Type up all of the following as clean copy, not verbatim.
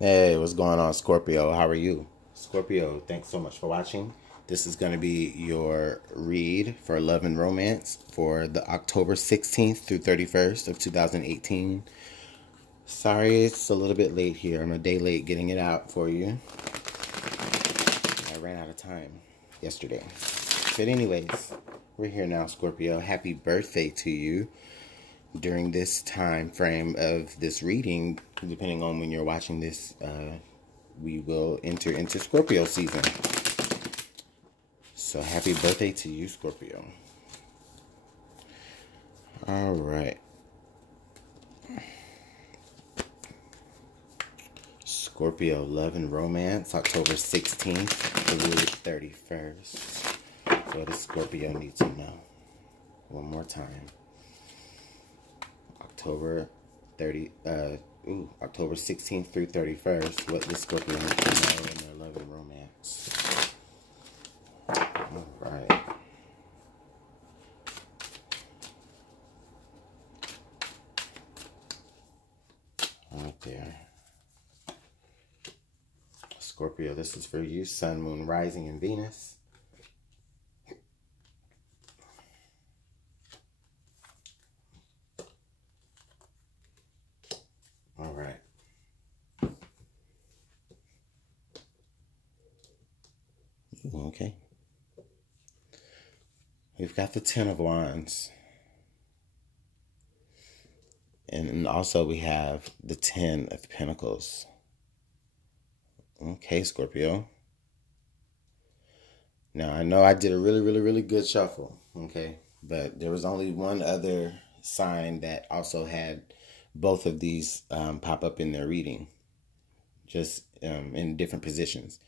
Hey, what's going on, Scorpio? How are you? Scorpio, thanks so much for watching. This is going to be your read for love and romance for the October 16th through 31st of 2018. Sorry, it's a little bit late here. I'm a day late getting it out for you. I ran out of time yesterday. But anyways, we're here now, Scorpio. Happy birthday to you. During this time frame of this reading, depending on when you're watching this, we will enter into Scorpio season. So happy birthday to you, Scorpio. All right. Scorpio, love and romance, October 16th through 31st. What does Scorpio need to know? One more time. October 16th through 31st. What does Scorpio need to know in their love and romance? All right. Right there. Scorpio, this is for you. Sun, Moon, Rising, and Venus. All right. Okay. We've got the Ten of Wands. And also we have the Ten of Pentacles. Okay, Scorpio. Now, I know I did a really good shuffle, okay? But there was only one other sign that also had both of these pop up in their reading, just in different positions.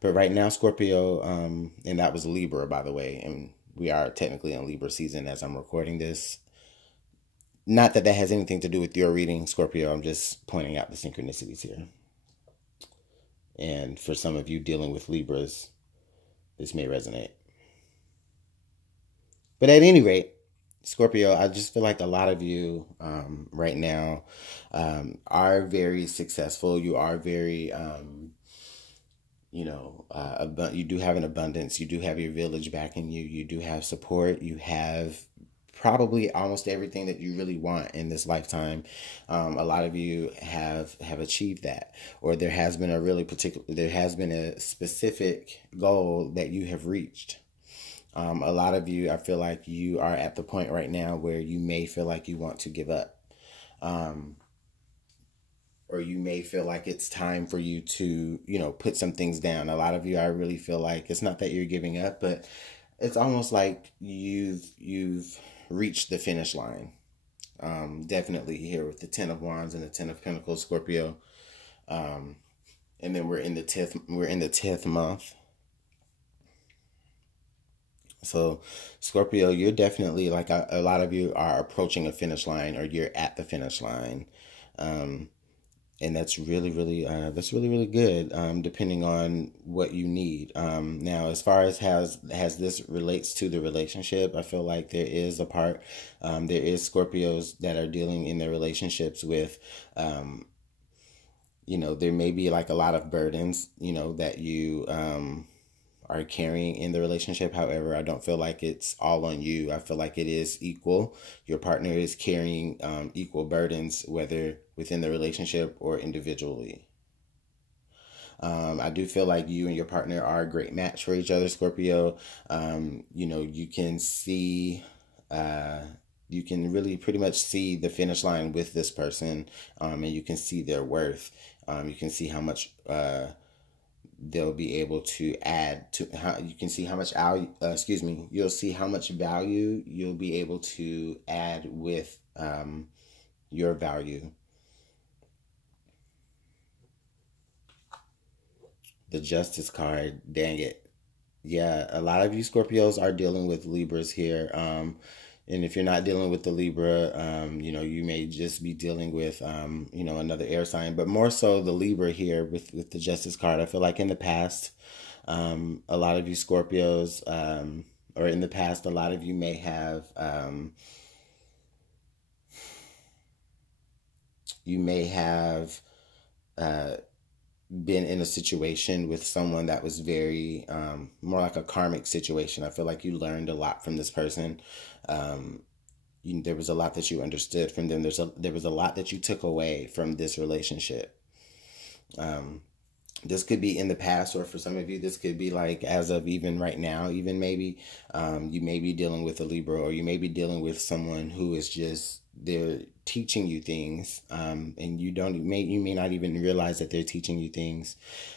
But right now, Scorpio, and that was Libra, by the way, and we are technically in Libra season as I'm recording this. Not that that has anything to do with your reading, Scorpio. I'm just pointing out the synchronicities here. And for some of you dealing with Libras, this may resonate. But at any rate, Scorpio, I just feel like a lot of you right now are very successful. You are very, you do have an abundance. You do have your village backing you. You do have support. You have probably almost everything that you really want in this lifetime. A lot of you have achieved that, or there has been a specific goal that you have reached. A lot of you, I feel like you are at the point right now where you may feel like you want to give up. Or you may feel like it's time for you to, put some things down. A lot of you, I really feel like it's not that you're giving up, but it's almost like you've reached the finish line. Definitely here with the Ten of Wands and the Ten of Pentacles, Scorpio. And then we're in the 10th month. So, Scorpio, you're definitely, like a lot of you are approaching a finish line, or you're at the finish line. And that's really good, depending on what you need. Now, as far as this relates to the relationship, I feel like there is there is Scorpios that are dealing in their relationships with, there may be like a lot of burdens, that you are carrying in the relationship. However, I don't feel like it's all on you. I feel like it is equal. Your partner is carrying equal burdens, whether within the relationship or individually. I do feel like you and your partner are a great match for each other, Scorpio. You can see, you can really pretty much see the finish line with this person, and you can see their worth. You can see how much they'll be able to add to how you can see how much you'll see how much value you'll be able to add with your value. The Justice card, dang it. Yeah, a lot of you Scorpios are dealing with Libras here. And if you're not dealing with the Libra, you may just be dealing with, another air sign, but more so the Libra here with the Justice card. I feel like in the past, a lot of you Scorpios, or in the past, a lot of you may have, you may have been in a situation with someone that was very more like a karmic situation. I feel like you learned a lot from this person. There was a lot that you understood from them. There was a lot that you took away from this relationship. This could be in the past, or for some of you, this could be like as of even right now. Even maybe you may be dealing with a Libra, or you may be dealing with someone who is just, they're teaching you things, and you may not even realize that they're teaching you things.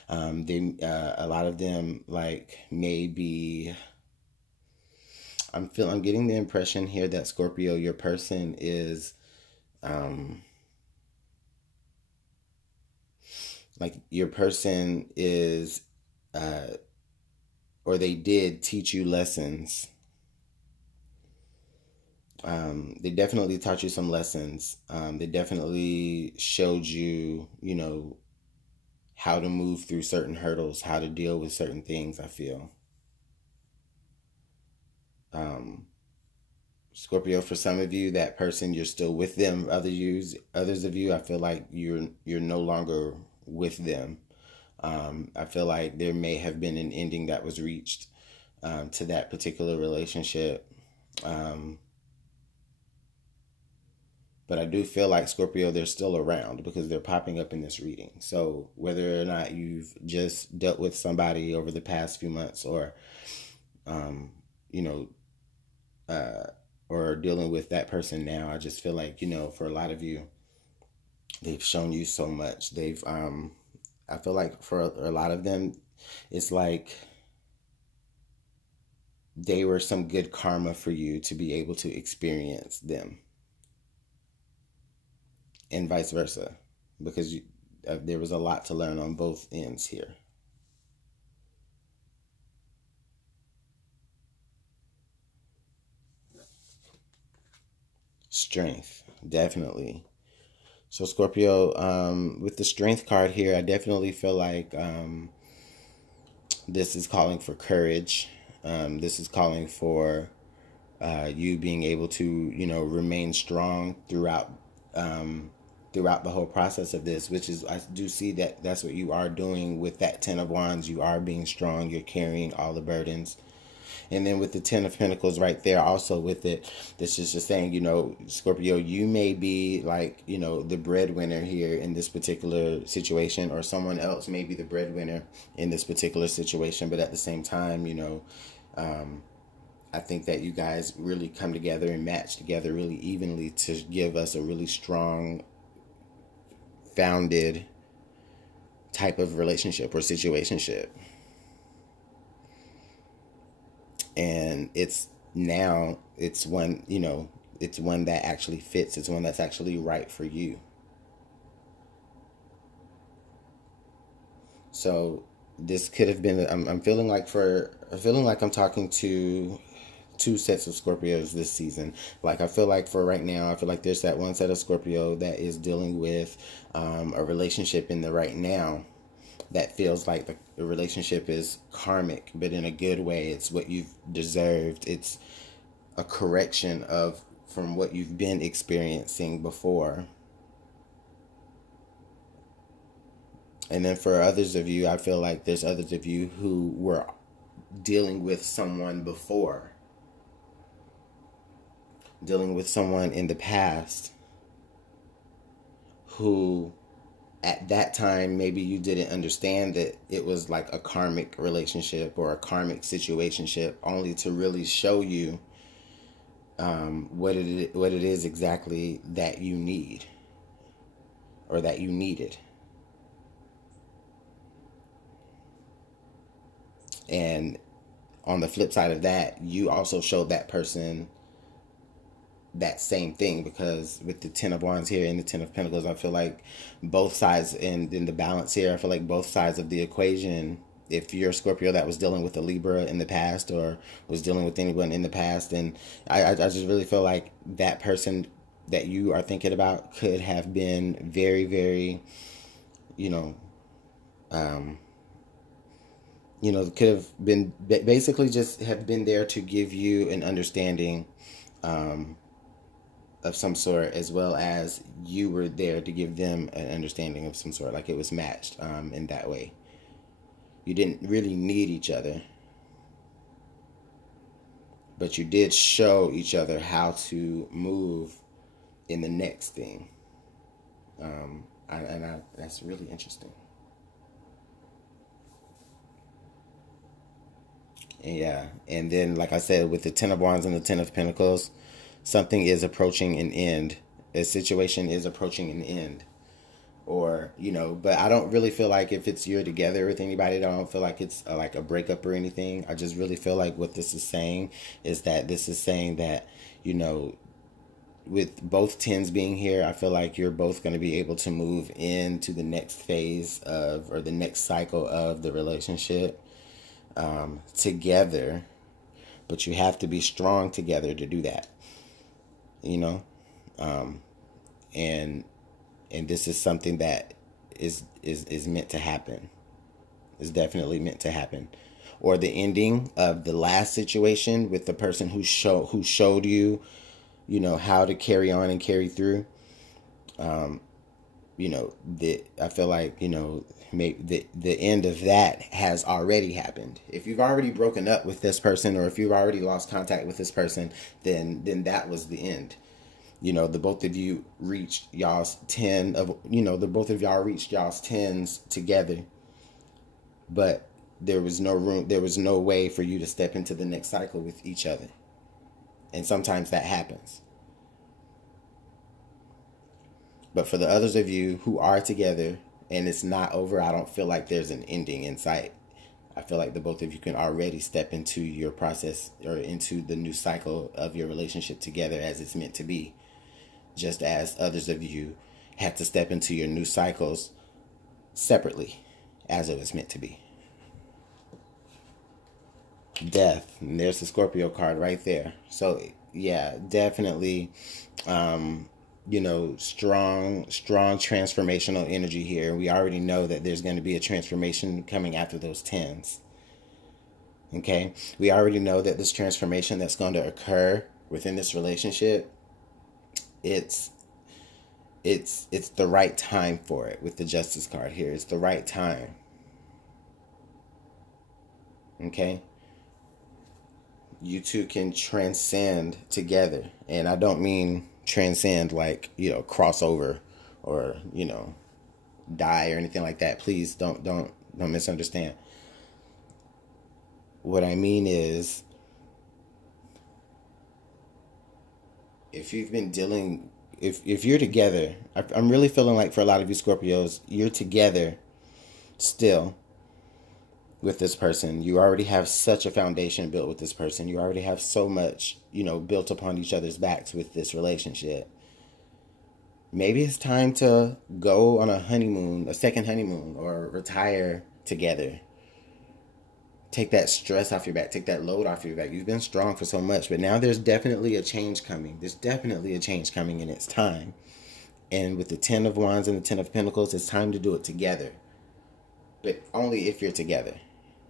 A lot of them like maybe. I'm getting the impression here that Scorpio, your person is. Like your person is, or they did teach you lessons. They definitely taught you some lessons. They definitely showed you, how to move through certain hurdles, how to deal with certain things, I feel. Scorpio, for some of you, that person, you're still with them. Others of you, I feel like you're no longer with them. I feel like there may have been an ending that was reached to that particular relationship. But I do feel like, Scorpio, they're still around because they're popping up in this reading. So whether or not you've just dealt with somebody over the past few months, or, or dealing with that person now, I just feel like, for a lot of you, they've shown you so much. I feel like for a lot of them, it's like they were some good karma for you to be able to experience them, and vice versa, because there was a lot to learn on both ends here. Strength, definitely. So Scorpio, with the Strength card here, I definitely feel like this is calling for courage. This is calling for you being able to, remain strong throughout the whole process of this, which is, I do see that that's what you are doing with that Ten of Wands. You are being strong. You're carrying all the burdens. And then with the Ten of Pentacles right there also with it, this is just saying, Scorpio, you may be like, the breadwinner here in this particular situation, or someone else may be the breadwinner in this particular situation. But at the same time, I think that you guys really come together and match together really evenly to give us a really strong, founded type of relationship or situationship. And it's one that actually fits. It's one that's actually right for you. So this could have been, I'm feeling like I'm talking to two sets of Scorpios this season. Like, I feel like for right now, I feel like there's that one set of Scorpio that is dealing with a relationship in the right now that feels like the relationship is karmic, but in a good way. It's what you've deserved. It's a correction from what you've been experiencing before. And then for others of you, I feel like there's others of you who were dealing with someone before, dealing with someone in the past who, at that time, maybe you didn't understand that it was like a karmic relationship or a karmic situationship, only to really show you what it is exactly that you need, or that you needed. And on the flip side of that, you also showed that person that same thing, because with the Ten of Wands here and the Ten of Pentacles, I feel like both sides, and in the balance here, I feel like both sides of the equation, if you're a Scorpio that was dealing with a Libra in the past, or was dealing with anyone in the past, and I just really feel like that person that you are thinking about could have been very, very, could have been basically just have been there to give you an understanding of some sort, as well as you were there to give them an understanding of some sort, like it was matched in that way. You didn't really need each other, but you did show each other how to move in the next thing. That's really interesting. Yeah, and then, like I said, with the Ten of Wands and the Ten of Pentacles, something is approaching an end. A situation is approaching an end. Or, but I don't really feel like if it's you're together with anybody, I don't feel like it's like a breakup or anything. I just really feel like what this is saying is that this is saying that, with both tens being here, I feel like you're both going to be able to move into the next phase of, or the next cycle of the relationship together. But you have to be strong together to do that, and this is something that is meant to happen. Is definitely meant to happen. Or the ending of the last situation with the person who showed you, how to carry on and carry through. I feel like, maybe the end of that has already happened. If you've already broken up with this person, or if you've already lost contact with this person, then that was the end. The both of you reached y'all's tens together, but there was no way for you to step into the next cycle with each other. And sometimes that happens. But for the others of you who are together and it's not over, I don't feel like there's an ending in sight. I feel like the both of you can already step into your process, or into the new cycle of your relationship together as it's meant to be. Just as others of you had to step into your new cycles separately as it was meant to be. Death. And there's the Scorpio card right there. So, yeah, definitely, strong transformational energy here. We already know that there's going to be a transformation coming after those tens. Okay? We already know that this transformation that's going to occur within this relationship, it's the right time for it. With the Justice card here, it's the right time. Okay? You two can transcend together. And I don't mean transcend like, crossover or, die or anything like that. Please don't misunderstand. What I mean is, if you've been dealing, if you're together, I'm really feeling like for a lot of you Scorpios, you're together still with this person. You already have such a foundation built with this person. You already have so much, built upon each other's backs with this relationship. Maybe it's time to go on a honeymoon, a second honeymoon, or retire together. Take that stress off your back. Take that load off your back. You've been strong for so much, but now there's definitely a change coming. There's definitely a change coming, and it's time. And with the Ten of Wands and the Ten of Pentacles, it's time to do it together. But only if you're together.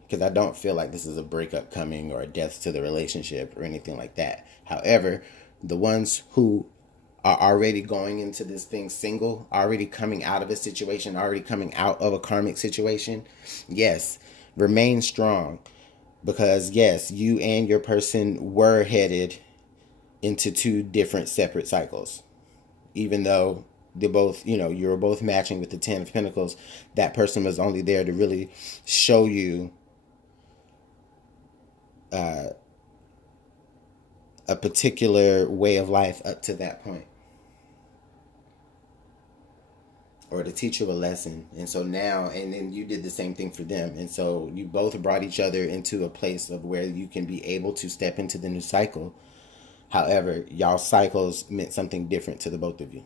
Because I don't feel like this is a breakup coming or a death to the relationship or anything like that. However, the ones who are already going into this thing single, already coming out of a situation, already coming out of a karmic situation, yes, remain strong. Because yes, you and your person were headed into two different separate cycles. Even though they both, you were both matching with the Ten of Pentacles, that person was only there to really show you a particular way of life up to that point, or to teach you a lesson. And so now, and then you did the same thing for them, and so you both brought each other into a place of where you can be able to step into the new cycle. However, y'all cycles meant something different to the both of you,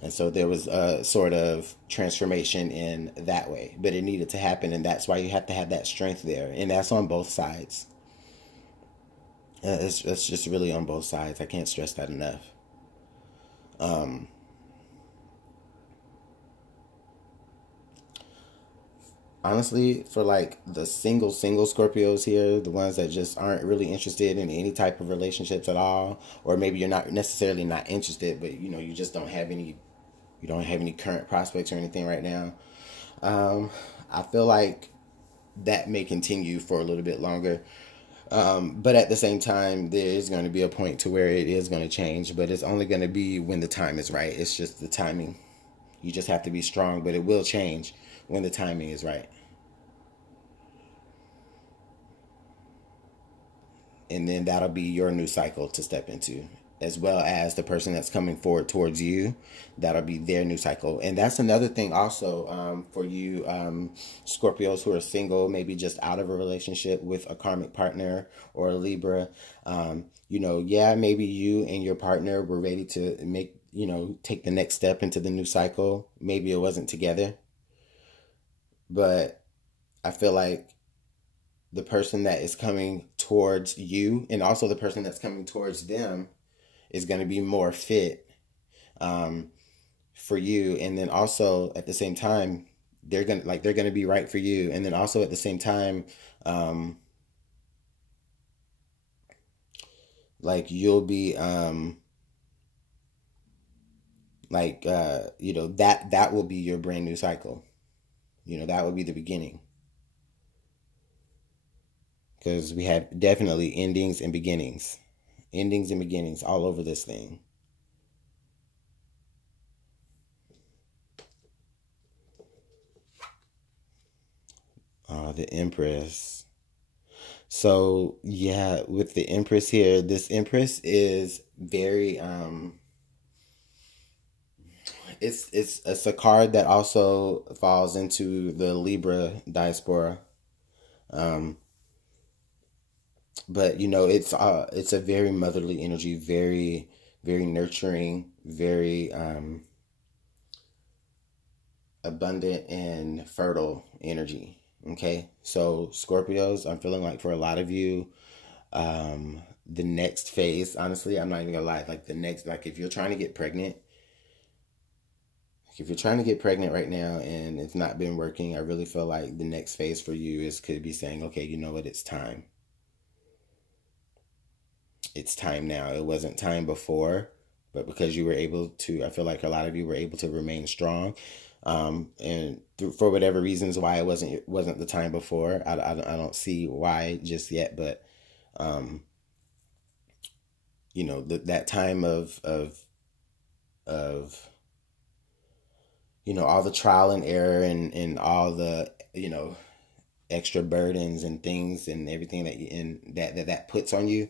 and so there was a sort of transformation in that way, but it needed to happen, and that's why you have to have that strength there, and that's on both sides. It's just really on both sides. I can't stress that enough. honestly, for like the single Scorpios here, the ones that just aren't really interested in any type of relationships at all, or maybe you're not necessarily not interested, but you know, you just don't have any, you don't have any current prospects or anything right now. I feel like that may continue for a little bit longer. But at the same time, there is going to be a point to where it is going to change, but it's only going to be when the time is right. It's just the timing. You just have to be strong, but it will change when the timing is right. And then that'll be your new cycle to step into, as well as the person that's coming forward towards you. That'll be their new cycle. And that's another thing also, for you Scorpios who are single, maybe just out of a relationship with a karmic partner or a Libra. You know, yeah, maybe you and your partner were ready to make, you know, take the next step into the new cycle. Maybe it wasn't together, but I feel like the person that is coming towards you and also the person that's coming towards them is going to be more fit, for you. And then also at the same time, they're going to be right for you. And then also at the same time, like you'll be, you know, that will be your brand new cycle. You know, that will be the beginning. Because we have definitely endings and beginnings. Endings and beginnings all over this thing. The Empress. So yeah, with the Empress here, this Empress is very it's a card that also falls into the Libra diaspora. Um but you know, it's a very motherly energy, very nurturing, very abundant and fertile energy. Okay, so Scorpios, I'm feeling like for a lot of you, the next phase, honestly, I'm not even gonna lie, like the next, like if you're trying to get pregnant, like if you're trying to get pregnant right now and it's not been working, I really feel like the next phase for you is could be saying, okay, you know what, it's time. It's time now. It wasn't time before, but because you were able to, I feel like a lot of you were able to remain strong, and for whatever reasons why it wasn't the time before. I don't see why just yet, but you know, that time of you know, all the trial and error and all the, you know, extra burdens and things and everything that puts on you.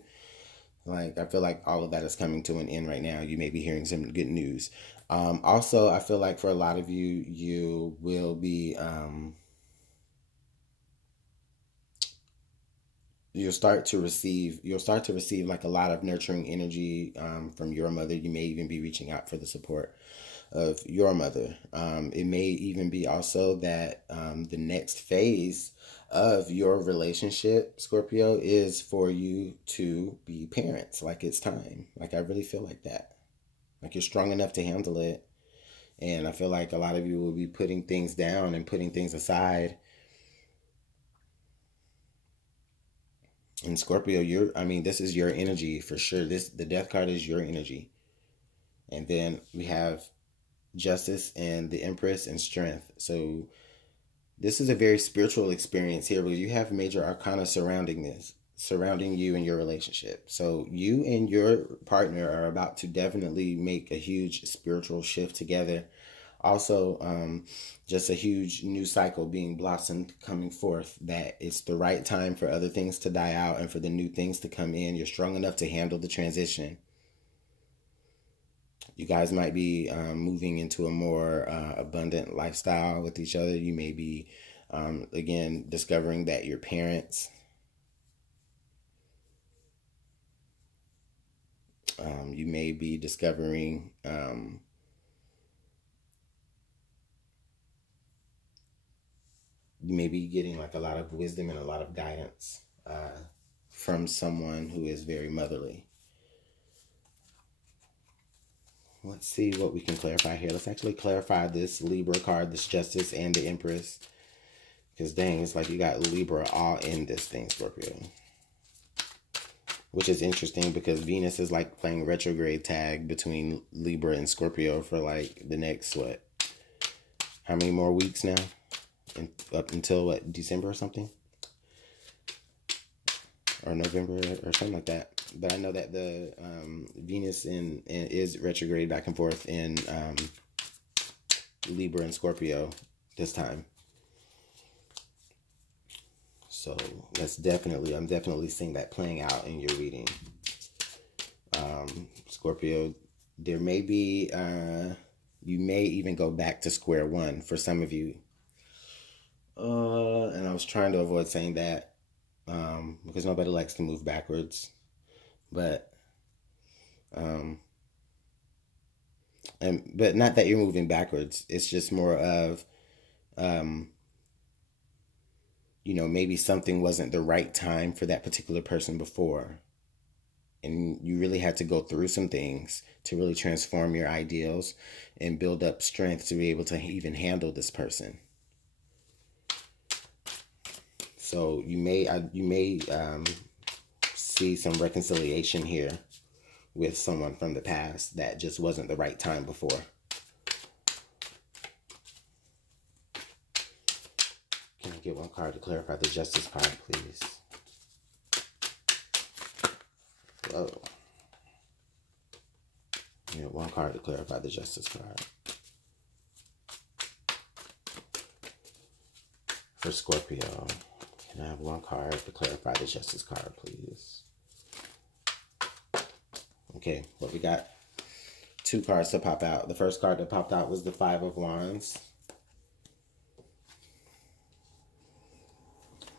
Like, I feel like all of that is coming to an end right now. You may be hearing some good news. Also, I feel like for a lot of you, you will be, you'll start to receive like a lot of nurturing energy, from your mother. You may even be reaching out for the support of your mother. It may even be also that, the next phase of your relationship, Scorpio, is for you to be parents. Like it's time. Like I really feel like that. Like you're strong enough to handle it. And I feel like a lot of you will be putting things down and putting things aside. And Scorpio, I mean, this is your energy for sure. The death card is your energy. And then we have Justice and the Empress and Strength. So this is a very spiritual experience here because you have major arcana surrounding you and your relationship. So you and your partner are about to definitely make a huge spiritual shift together. Also, just a huge new cycle being blossomed coming forth, that it's the right time for other things to die out and for the new things to come in. You're strong enough to handle the transition. You guys might be, moving into a more abundant lifestyle with each other. You may be, again, discovering that you're parents. You may be discovering, you may be getting like a lot of wisdom and a lot of guidance, from someone who is very motherly. Let's see what we can clarify here. Let's actually clarify this Libra card, this Justice and the Empress. Because dang, it's like you got Libra all in this thing, Scorpio. Which is interesting because Venus is like playing retrograde tag between Libra and Scorpio for like the next, what? How many more weeks now? And up until what, December or something? Or November or something like that. But I know that the Venus is retrograde back and forth in Libra and Scorpio this time. So that's I'm definitely seeing that playing out in your reading. Scorpio, there may be, you may even go back to square one for some of you. And I was trying to avoid saying that because nobody likes to move backwards. But, but not that you're moving backwards. It's just more of, you know, maybe something wasn't the right time for that particular person before. And you really had to go through some things to really transform your ideals and build up strength to be able to even handle this person. So you may see some reconciliation here with someone from the past that just wasn't the right time before. Can I get one card to clarify the Justice card, please? Whoa. Yeah, one card to clarify the Justice card. For Scorpio, can I have one card to clarify the Justice card, please? Okay, well, we got two cards to pop out. The first card that popped out was the Five of Wands.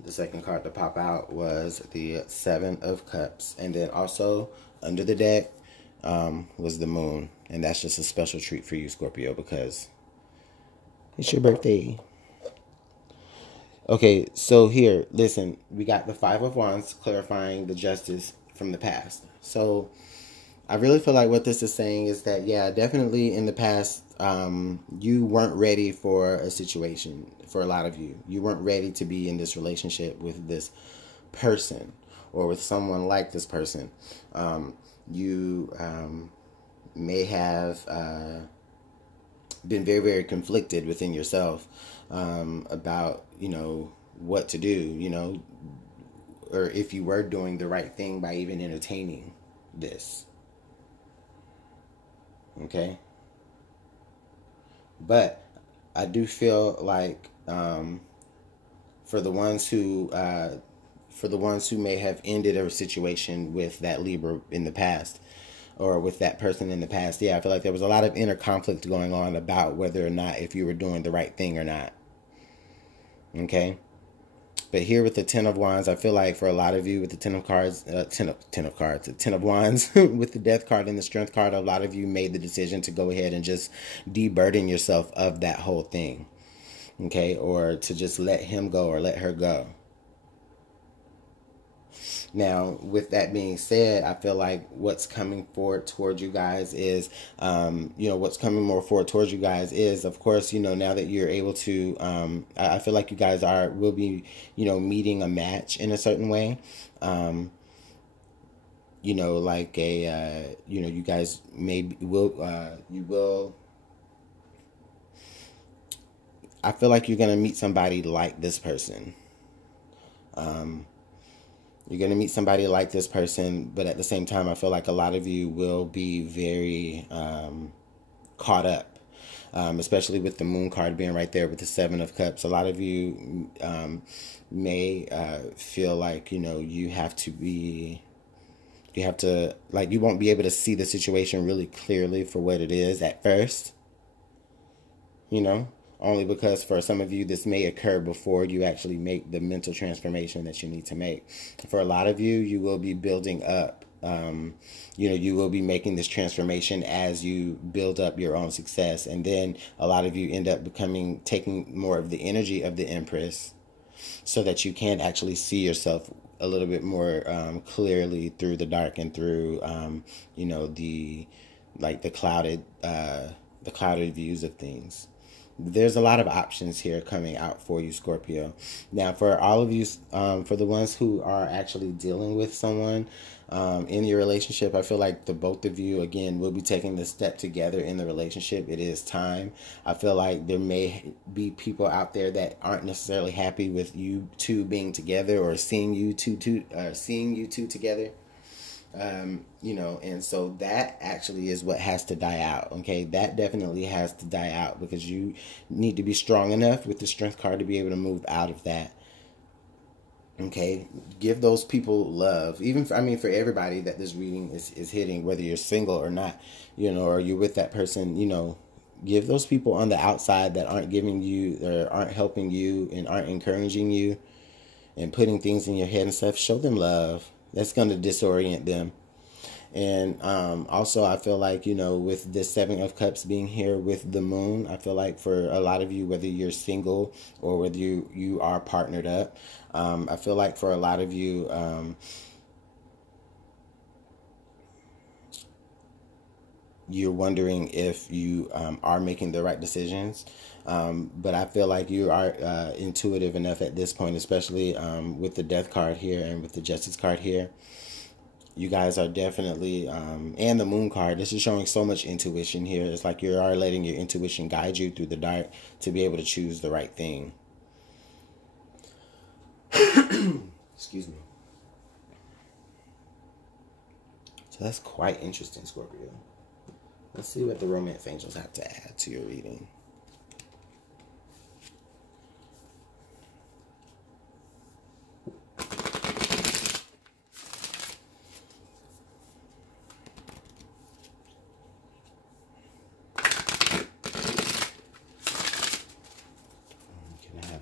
The second card to pop out was the Seven of Cups. And then also under the deck was the Moon. And that's just a special treat for you, Scorpio, because it's your birthday. Okay, so here, listen, we got the Five of Wands clarifying the Justice from the past. So I really feel like what this is saying is that, yeah, definitely in the past, you weren't ready for a situation. For a lot of you, you weren't ready to be in this relationship with this person or with someone like this person. You may have been very, very conflicted within yourself about, you know, what to do, you know, or if you were doing the right thing by even entertaining this. Okay? But I do feel like for the ones who may have ended a situation with that Libra in the past, or with that person in the past, yeah, I feel like there was a lot of inner conflict going on about whether or not if you were doing the right thing or not. Okay? But here with the Ten of Wands, I feel like for a lot of you with the Ten of Wands, with the Death card and the Strength card, a lot of you made the decision to go ahead and just de-burden yourself of that whole thing. Okay? Or to just let him go or let her go. Now, with that being said, I feel like what's coming forward towards you guys is, what's coming more forward towards you guys is, of course, you know, now that you're able to, I feel like you guys will be, you know, meeting a match in a certain way. You know, like you guys will, I feel like you're going to meet somebody like this person. You're going to meet somebody like this person, but at the same time, I feel like a lot of you will be very caught up, especially with the Moon card being right there with the Seven of Cups. A lot of you may feel like, you know, you won't be able to see the situation really clearly for what it is at first, you know? Only because for some of you, this may occur before you actually make the mental transformation that you need to make. For a lot of you, you will be building up. You will be making this transformation as you build up your own success. And then a lot of you end up taking more of the energy of the Empress so that you can actually see yourself a little bit more clearly through the dark and through, the clouded views of things. there's a lot of options here coming out for you, Scorpio. Now, for all of you, for the ones who are actually dealing with someone in your relationship, I feel like the both of you, again, will be taking this step together in the relationship. It is time. I feel like there may be people out there that aren't necessarily happy with you two being together, or seeing you two together. You know, and so that actually is what has to die out. Okay, that definitely has to die out, because you need to be strong enough with the Strength card to be able to move out of that. Okay, give those people love. Even for, I mean, for everybody that this reading is hitting, whether you're single or not, you know, or you're with that person, you know, give those people on the outside that aren't giving you, or aren't helping you, and aren't encouraging you, and putting things in your head and stuff, show them love. That's going to disorient them. And also, I feel like, you know, with this Seven of Cups being here with the moon, I feel like for a lot of you, whether you're single or whether you are partnered up, I feel like for a lot of you, you're wondering if you are making the right decisions. But I feel like you are intuitive enough at this point, especially with the Death card here and with the Justice card here. You guys are definitely, and the Moon card, this is showing so much intuition here. It's like you are letting your intuition guide you through the dark to be able to choose the right thing. Excuse me. So that's quite interesting, Scorpio. Let's see what the romance angels have to add to your reading.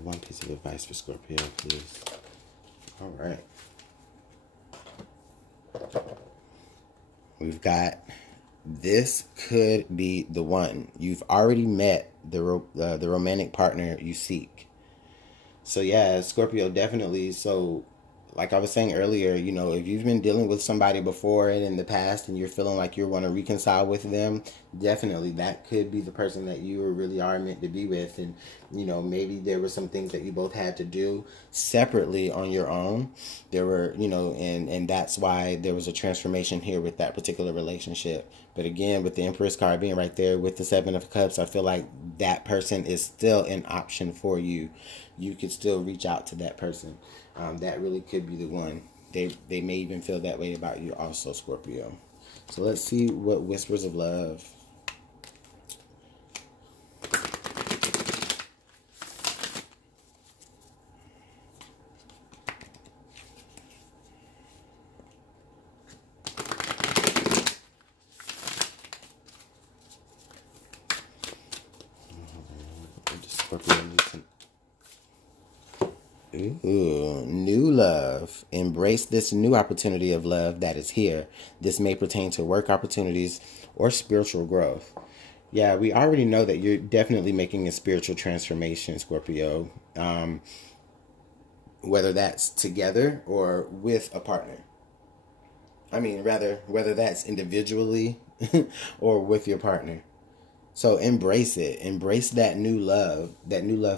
One piece of advice for Scorpio, please. All right. We've got, this could be the one. You've already met the romantic partner you seek. So yeah, Scorpio, definitely. So like I was saying earlier, you know, if you've been dealing with somebody before and in the past, and you're feeling like you want to reconcile with them, definitely that could be the person that you really are meant to be with. And, you know, maybe there were some things that you both had to do separately on your own. There were, you know, and that's why there was a transformation here with that particular relationship. But again, with the Empress card being right there with the Seven of Cups, I feel like that person is still an option for you. You could still reach out to that person. That really could be the one. They may even feel that way about you also, Scorpio. So let's see what Whispers of Love. Scorpio needs some. Ooh, new love. Embrace this new opportunity of love that is here. This may pertain to work opportunities or spiritual growth. Yeah, we already know that you're definitely making a spiritual transformation, Scorpio. Whether that's together or with a partner. I mean, rather, whether that's individually or with your partner. So embrace it. Embrace that new love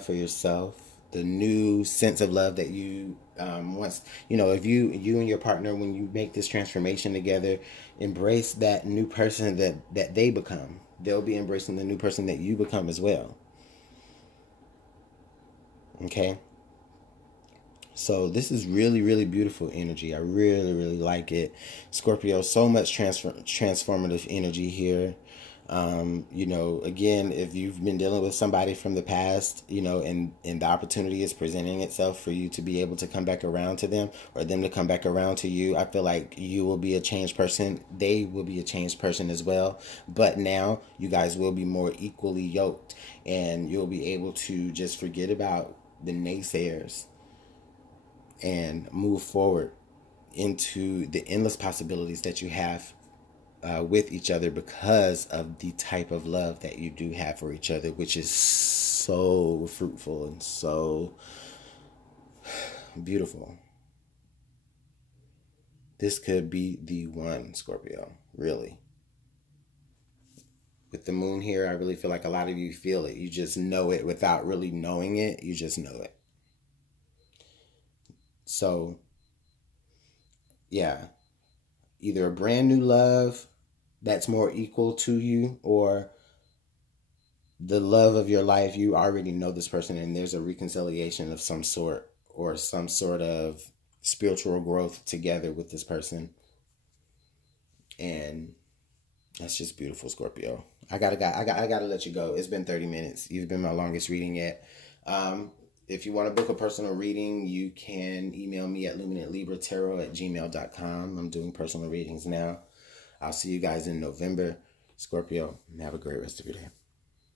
for yourself, the new sense of love that you once, you know, if you and your partner, when you make this transformation together, embrace that new person that they become. They'll be embracing the new person that you become as well. Okay? So this is really, really beautiful energy. I really, really like it. Scorpio, so much transformative energy here. You know, again, if you've been dealing with somebody from the past, you know, and the opportunity is presenting itself for you to be able to come back around to them, or them to come back around to you, I feel like you will be a changed person. They will be a changed person as well. But now you guys will be more equally yoked, and you'll be able to just forget about the naysayers and move forward into the endless possibilities that you have with each other, because of the type of love that you do have for each other, which is so fruitful and so beautiful. This could be the one, Scorpio, really. With the moon here, I really feel like a lot of you feel it. You just know it without really knowing it. You just know it. So, yeah. Either a brand new love that's more equal to you, or the love of your life. You already know this person and there's a reconciliation of some sort, or some sort of spiritual growth together with this person. And that's just beautiful, Scorpio. I gotta let you go. It's been 30 minutes. You've been my longest reading yet. If you want to book a personal reading, you can email me at LuminantLibraTarot@gmail.com. I'm doing personal readings now. I'll see you guys in November. Scorpio, and have a great rest of your day.